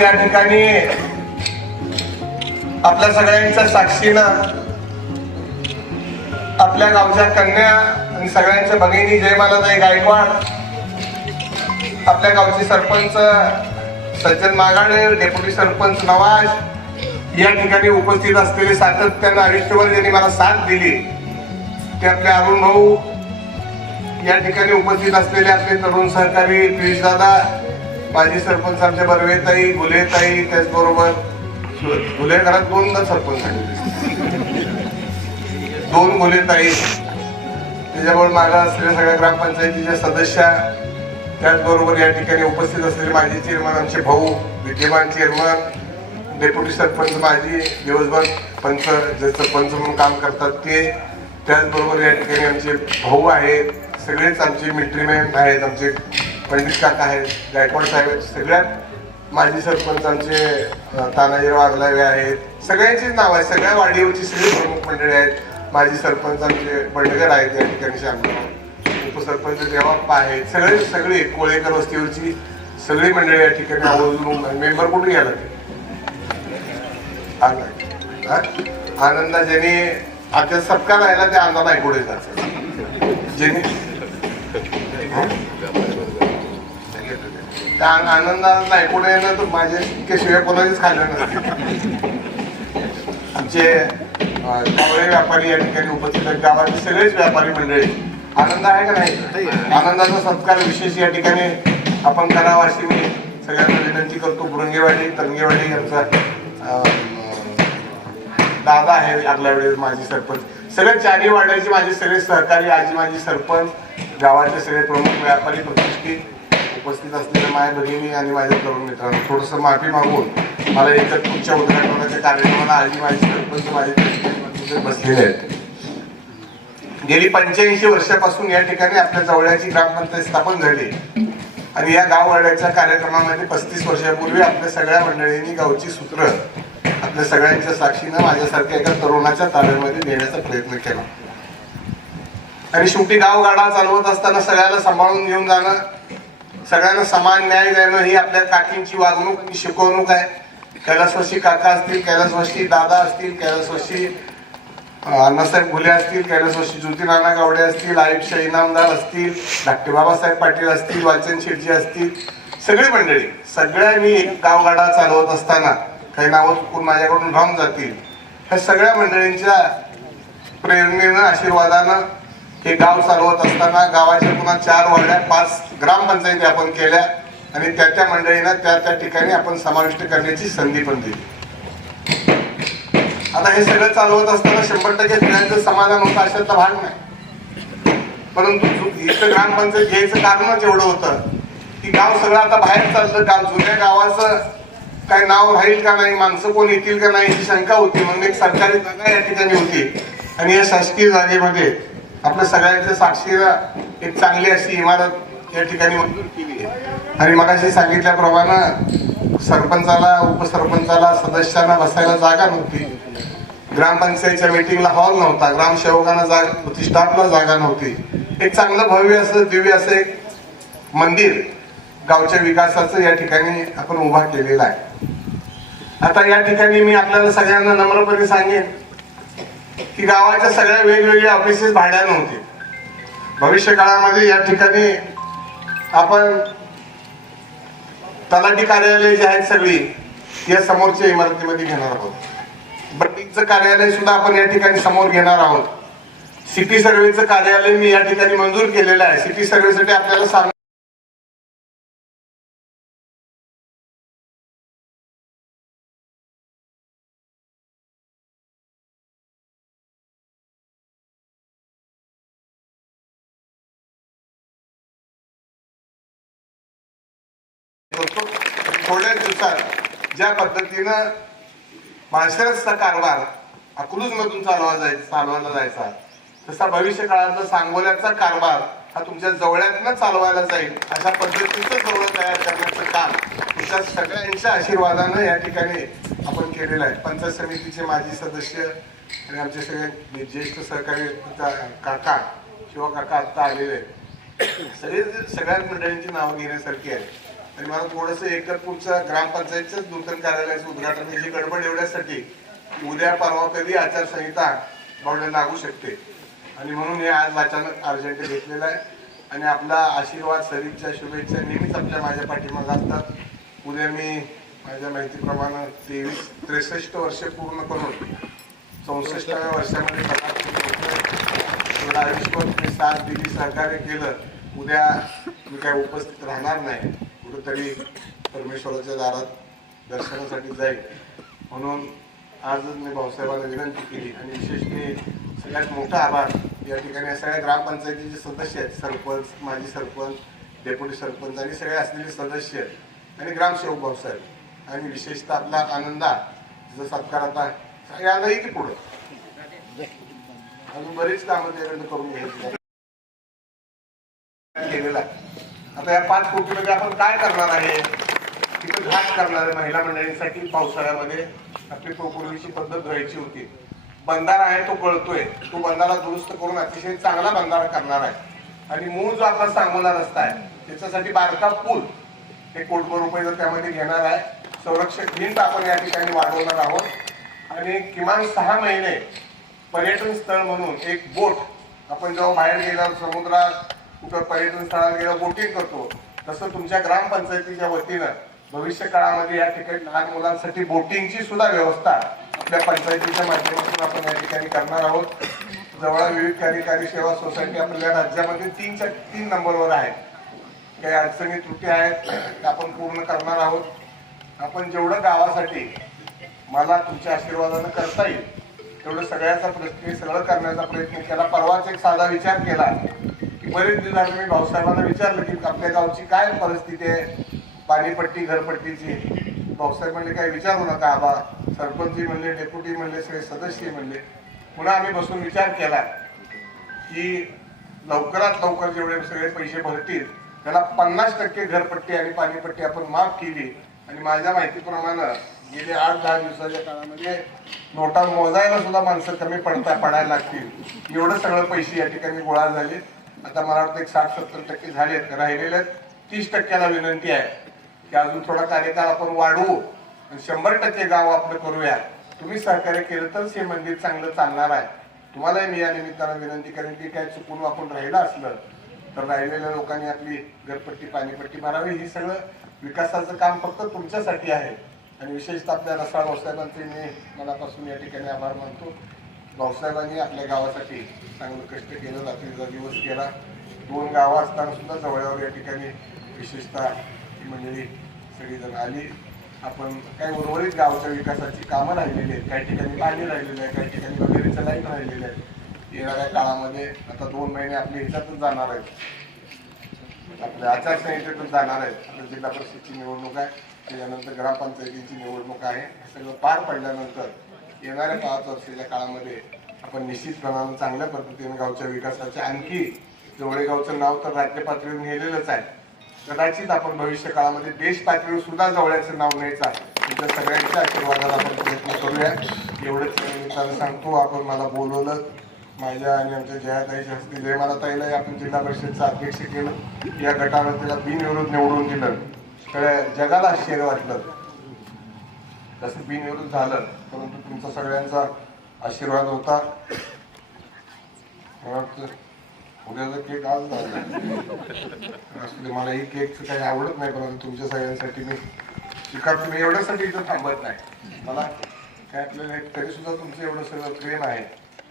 या ठिकाणी आपल्या सगळ्यांच्या साक्षीनं आपल्या गावच्या कन्या आणि सगळ्यांच्या भगिनी जयमालाताई गायकवाड, आपल्या गावचे सरपंच सज्जन मागाडे, डेप्युटी सरपंच नवाज या ठिकाणी उपस्थित असलेले, सातत्यानं आयुष्यभर ज्यांनी मला साथ दिली ते आपले अरुण भाऊ, या ठिकाणी उपस्थित असलेले आपले तरुण सहकारी पियुष दादा, माजी सरपंच आमच्या बर्वेताई, गुलेताई, त्याचबरोबर गुले घरात दोनदा सरपंच झाले, दोन गुलेताई, त्याच्याबरोबर मागा असलेल्या सगळ्या ग्रामपंचायतीच्या सदस्या, त्याचबरोबर या ठिकाणी उपस्थित असलेले माजी चेअरमन आमचे भाऊ, विद्यमान चेअरमन, डेप्युटी सरपंच माजी दिवसभर पंच पंच म्हणून काम करतात ते, त्याचबरोबर या ठिकाणी आमचे भाऊ आहेत, सगळेच आमचे मिलिटरीमॅन आहेत, आमचे पंडित काका आहेत, गायकवाड साहेब आहेत, सगळ्यात माजी सरपंच आमचे तानाजीराव आगलावे आहेत, सगळ्यांचीच नाव आहे, सगळ्या वाडीवरची सगळी प्रमुख मंडळी आहेत, माजी सरपंच आमचे बंडगर आहेत या ठिकाणी, श्यामराव उपसरपंच देवाप्पा आहेत, सगळे कोळेकर वस्तीवरची सगळी मंडळी या ठिकाणी आवर्जून, मेंबर कुठे गेला आनंदा ज्यांनी आता सत्कार राहिला ते आनंद नाही पुढे जायचं, ज्यांनी त्या आनंदाला नाही पुढे येणं तर माझे शिवाय कोणाचीच खाल्लं नसते. आमचे कावळे व्यापारी या ठिकाणी उपस्थित आहेत, गावातील सगळेच व्यापारी मंडळी. आनंद आहे का नाही? आनंदाचा सत्कार विशेष या ठिकाणी आपण करावा अशी मी सगळ्यांना विनंती करतो. बुरंगेवाडी तंगेवाडी यांचा दादा आहे, आपल्या वेळेस माजी सरपंच, सगळे चारही वाड्याचे माझे सगळे सहकारी, आजी माजी सरपंच, गावाचे सगळे प्रमुख व्यापारी प्रतिष्ठित उपस्थित असलेल्या माय भगिनी आणि माझ्या तरुण मित्रांनो, थोडस माफी मागून मला एकत्रितच्या उद्घाटनाच्या कार्यक्रमाला आजी माजी सरपंच माझे बसलेले आहेत. गेली 85 वर्षापासून या ठिकाणी आपल्या जवळची ग्रामपंचायत स्थापन झाली आणि या गाववाड्याच्या कार्यक्रमामध्ये 35 वर्षापूर्वी आपल्या सगळ्या मंडळींनी गावची सूत्र आपल्या सगळ्यांच्या साक्षीनं माझ्यासारख्या एका तरुणाच्या ताब्यामध्ये देण्याचा प्रयत्न केला. आणि शेवटी गावगाडा चालवत असताना सगळ्याला सांभाळून घेऊन जाणं, सगळ्यांना समान न्याय देणं ही आपल्या काकींची वागणूक आणि शिकवणूक आहे. कैलासवासी काका असतील, कैलासवासी दादा असतील, कैलासवासी अण्णासाहेब घुले असतील, कैलासवासी ज्योतिनाना गावडे असतील, आयुष्य इनामदार असतील, डॉक्टर बाबासाहेब पाटील असतील, वालचंद शेटजी असतील, सगळी मंडळी सगळ्यांनी गावगाडा चालवत असताना काही नावं चुकून माझ्याकडून राहून जातील, ह्या सगळ्या मंडळींच्या प्रेरणेनं आशीर्वादानं हे गाव चालवत असताना गावाच्या पुन्हा 4 वाड्या 5 ग्रामपंचायती आपण केल्या आणि त्या मंडळींना त्या ठिकाणी आपण समाविष्ट करण्याची संधी पण दिली. आता हे सगळं चालवत असताना 100% सगळ्यांचं समाधान होतं अशातला भाग नाही, परंतु इथं ग्रामपंचायत घ्यायचं कारणच एवढं होतं की गाव सगळं आता बाहेर चाललं. गाव जुन्या गावाचं काय नाव राहील का नाही, माणसं कोण येतील का नाही ही शंका होती. म्हणून एक सरकारी जागा या ठिकाणी होती आणि या शासकीय जागेमध्ये आपल्या सगळ्यांच्या साक्षीला एक चांगली अशी इमारत या ठिकाणी मंजूर केली आहे. आणि मगाशी सांगितल्याप्रमाणे सरपंचाला, उपसरपंचाला, सदस्यांना बसायला जागा नव्हती, ग्रामपंचायतच्या मीटिंगला हॉल नव्हता, ग्रामसेवकांना जागा नव्हती, स्टाफला जागा नव्हती. एक चांगलं भव्य असं दिव्य असं एक मंदिर गावच्या विकासाचं या ठिकाणी आपण उभा केलेला आहे. आता या ठिकाणी मी आपल्याला सगळ्यांना नम्रपणे सांगेन की गावाच्या सगळ्या वेगवेगळ्या ऑफिसेस भाड्यानं होते. भविष्य काळामध्ये या ठिकाणी आपण तलाठी कार्यालय जे आहेत सगळी या समोरच्या इमारतीमध्ये घेणार आहोत. बँकेचं कार्यालय सुद्धा आपण या ठिकाणी समोर घेणार आहोत. सिटी सर्वेचं कार्यालय मी या ठिकाणी मंजूर केलेलं आहे. सिटी सर्वेसाठी आपल्याला सांग थोड्या दिवसात ज्या पद्धतीनं माळशिरसचा कारभार अकलूज मधून चालवायला जायचा, तसा भविष्य काळातला सांगोल्याचा कारभार हा तुमच्या जवळ्यातनं चालवायला जाईल अशा पद्धतीचं जवळ तयार करण्याचं काम तुमच्या सगळ्यांच्या आशीर्वादानं या ठिकाणी आपण केलेलं आहे. पंचायत समितीचे माजी सदस्य आणि आमचे सगळे ज्येष्ठ सहकारी काका किंवा काका आत्ता आलेले सगळ्याच मंडळींची नावं घेण्यासारखी आहे. आणि मला थोडंसं एकरपूरच्या ग्रामपंचायतच्याच नूतन कार्यालयाचं उद्घाटन याची गडबड एवढ्यासाठी उद्या परवा कधी आचारसंहिता बावड्या लागू शकते आणि म्हणून हे आज अचानक अर्जंट घेतलेलं आहे. आणि आपला आशीर्वाद, सदिच्छा, शुभेच्छा नेहमीच आपल्या माझ्या पाठीमागे असतात. उद्या मी माझ्या माहितीप्रमाणे 63 वर्ष पूर्ण करून 64व्या वर्षामध्ये आयुष्यभर मी साथ दिली, सहकार्य केलं. उद्या मी काय उपस्थित राहणार नाही, कुठेतरी परमेश्वराच्या दारात दर्शनासाठी जाईल. म्हणून आजच मी भाऊसाहेबांना विनंती केली आणि विशेष मी सगळ्यात मोठा आभार या ठिकाणी सगळ्या ग्रामपंचायतीचे सदस्य आहेत, सरपंच, माजी सरपंच, डेप्युटी सरपंच आणि सगळे असलेले सदस्य आणि ग्रामसेवक भाऊसाहेब आणि विशेषतः आपला आनंदा तिचा सत्कार आता सगळ्यांनाही की पुढं अजून बरीच कामं त्याकडनं करून घ्यायची केलेला. आता या 5 कोटीमध्ये आपण काय करणार आहे, तिथं घाट करणार आहे महिला मंडळींसाठी. पावसाळ्यामध्ये आपली पूर्वीची पद्धत व्हायची होती, बंधारा आहे तो कळतोय, तो बंधारा दुरुस्त करून अतिशय चांगला बंधारा करणार आहे. आणि मूळ जो आपला सांगोला रस्ता आहे त्याच्यासाठी बारका पूल 1 कोटी रुपये त्यामध्ये घेणार आहे. संरक्षक भिंत आपण या ठिकाणी वाढवणार आहोत आणि किमान 6 महिने पर्यटन स्थळ म्हणून एक बोट, आपण जेव्हा बाहेर गेल्यावर समुद्रात कुठं पर्यटन स्थळाला गेल्यावर बोटिंग करतो तसं तुमच्या ग्रामपंचायतीच्या वतीनं भविष्य काळामध्ये या ठिकाणी लहान मुलांसाठी बोटिंगची सुद्धा व्यवस्था आपल्या पंचायतीच्या माध्यमातून आपण या ठिकाणी करणार आहोत. जवळ विविध कार्यकारी सेवा सोसायटी आपल्या राज्यामध्ये 3 नंबरवर आहे. काही अडचणी त्रुटी आहेत त्या आपण पूर्ण करणार आहोत. आपण जेवढं गावासाठी मला तुमच्या आशीर्वादानं करता येईल तेवढं सगळ्याचा प्रश्न सगळं करण्याचा प्रयत्न केला. परवाच एक साधा विचार केला की बरेच दिवस झाले मी भाऊसाहेबांना विचारलं की आपल्या गावची काय परिस्थिती आहे, पाणीपट्टी घरपट्टीची. भाऊसाहेब म्हणले काही विचारू नका आबा, सरपंच म्हणले, डेप्युटी म्हणले, सगळे सदस्य म्हणले. पुन्हा आम्ही बसून विचार केला की लवकरात लवकर जेवढे सगळे पैसे भरतील त्याला 50% घरपट्टी आणि पाणीपट्टी आपण माफ केली. आणि माझ्या माहितीप्रमाणे गेले 8-10 दिवसाच्या काळामध्ये नोटा मोजायला सुद्धा माणसं कमी पडायला लागतील एवढं सगळं पैसे या ठिकाणी गोळा झाले. आता मला वाटतं एक 60-70% झालेत. राहिलेल्या 30%ला विनंती आहे की अजून थोडा कार्यकाळ आपण वाढवू आणि 100% गाव आपलं करूया. तुम्ही सहकार्य केलं तरच हे मंदिर चांगलं चालणार आहे. तुम्हालाही मी या निमित्तानं विनंती करेन की काय चुकून वापरून राहिलं असलं तर राहिलेल्या लोकांनी आपली घरपट्टी पाणीपट्टी भरावी. ही सगळं विकासाचं काम फक्त तुमच्यासाठी आहे. आणि विशेषतः आपल्या रसाळ भाऊसाहेबांचे मी मनापासून या ठिकाणी आभार मानतो. भाऊसाहेबांनी आपल्या गावासाठी चांगलं कष्ट केलं, रात्रीचा दिवस केला. 2 गावं असताना सुद्धा जवळजवळ या ठिकाणी विशेषतः ही मंडळी सगळीजण आली. आपण काही उर्वरित गावच्या विकासाची कामं राहिलेली आहेत, काही ठिकाणी पाणी राहिलेलं आहे, काही ठिकाणी वगैरेच्या लाईन राहिलेल्या आहेत. येणाऱ्या काळामध्ये आता 2 महिने आपल्या ह्याच्यातच जाणार आहेत, आपल्या आचारसंहितेतून जाणार आहेत. आपल्या जिल्हा परिषदची निवडणूक आहे, त्याच्यानंतर ग्रामपंचायतीची निवडणूक आहे. हे सगळं पार पडल्यानंतर येणाऱ्या 5 वर्षाच्या काळामध्ये आपण निश्चितपणानं चांगल्या पद्धतीने गावच्या विकासाचे आणखी जवळगावचं नाव तर राज्य पातळीवर नेलेलंच आहे. कदाचित आपण भविष्य काळामध्ये देश पातळीवर सुद्धा जवळचं नाव न्यायचं आहे. तुमच्या सगळ्यांच्या आशीर्वादाला आपण प्रयत्न करूया एवढंच निमित्तानं सांगतो. आपण मला बोलवलं, माझ्या आणि आमच्या जयाताईच्या हस्ते जयमालाताईला आपण जिल्हा परिषदचं अध्यक्ष केलं. या गटानं तिला बिनविरोध निवडून दिलं. सगळ्या जगाला आश्चर्य वाटलं तसं बिनविरोध झालं, परंतु तुमचा सगळ्यांचा आशीर्वाद होता. उद्याचा केक आज झाला असू दे. मला ही केकचं काही आवडत नाही, परंतु तुमच्या सगळ्यांसाठी मी स्वीकारतो. मी एवढ्यासाठी इथं थांबत नाही. मला काय आपल्याला तरी सुद्धा तुमचं एवढं सगळं प्रेम आहे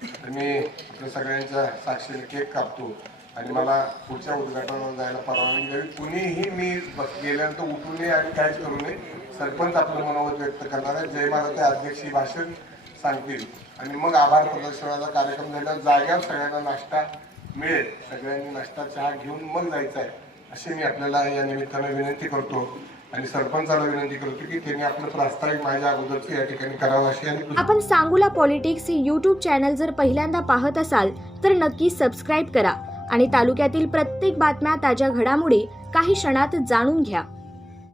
तर मी आपल्या सगळ्यांच्या साक्षीने केक कापतो. आणि मला पुढच्या उद्घाटनाला जायला परवानगी द्यावी. कुणीही मी गेल्यानंतर उठू नये आणि काहीच करू नये. सरपंच आपलं मनोगत व्यक्त करणार आहे. जयमाला ते अध्यक्षी भाषण सांगतील आणि मग आभार प्रदर्शनाचा कार्यक्रम झाल्यावर जाग्यावर सगळ्यांना नाश्ता मिळेल. सगळ्यांनी नाश्ता चहा घेऊन मग जायचं आहे अशी मी आपल्याला या निमित्तानं विनंती करतो. आणि सरपंचाला विनंती करतो की त्यांनी आपलं प्रास्ताविक माझ्या अगोदरचं या ठिकाणी करावं अशी. आणि आपण सांगूला पॉलिटिक्स हे यूट्यूब चॅनल जर पहिल्यांदा पाहत असाल तर नक्की सबस्क्राईब करा आणि तालुक्यातील प्रत्येक बातम्या, ताज्या घडामोडी काही क्षणात जाणून घ्या.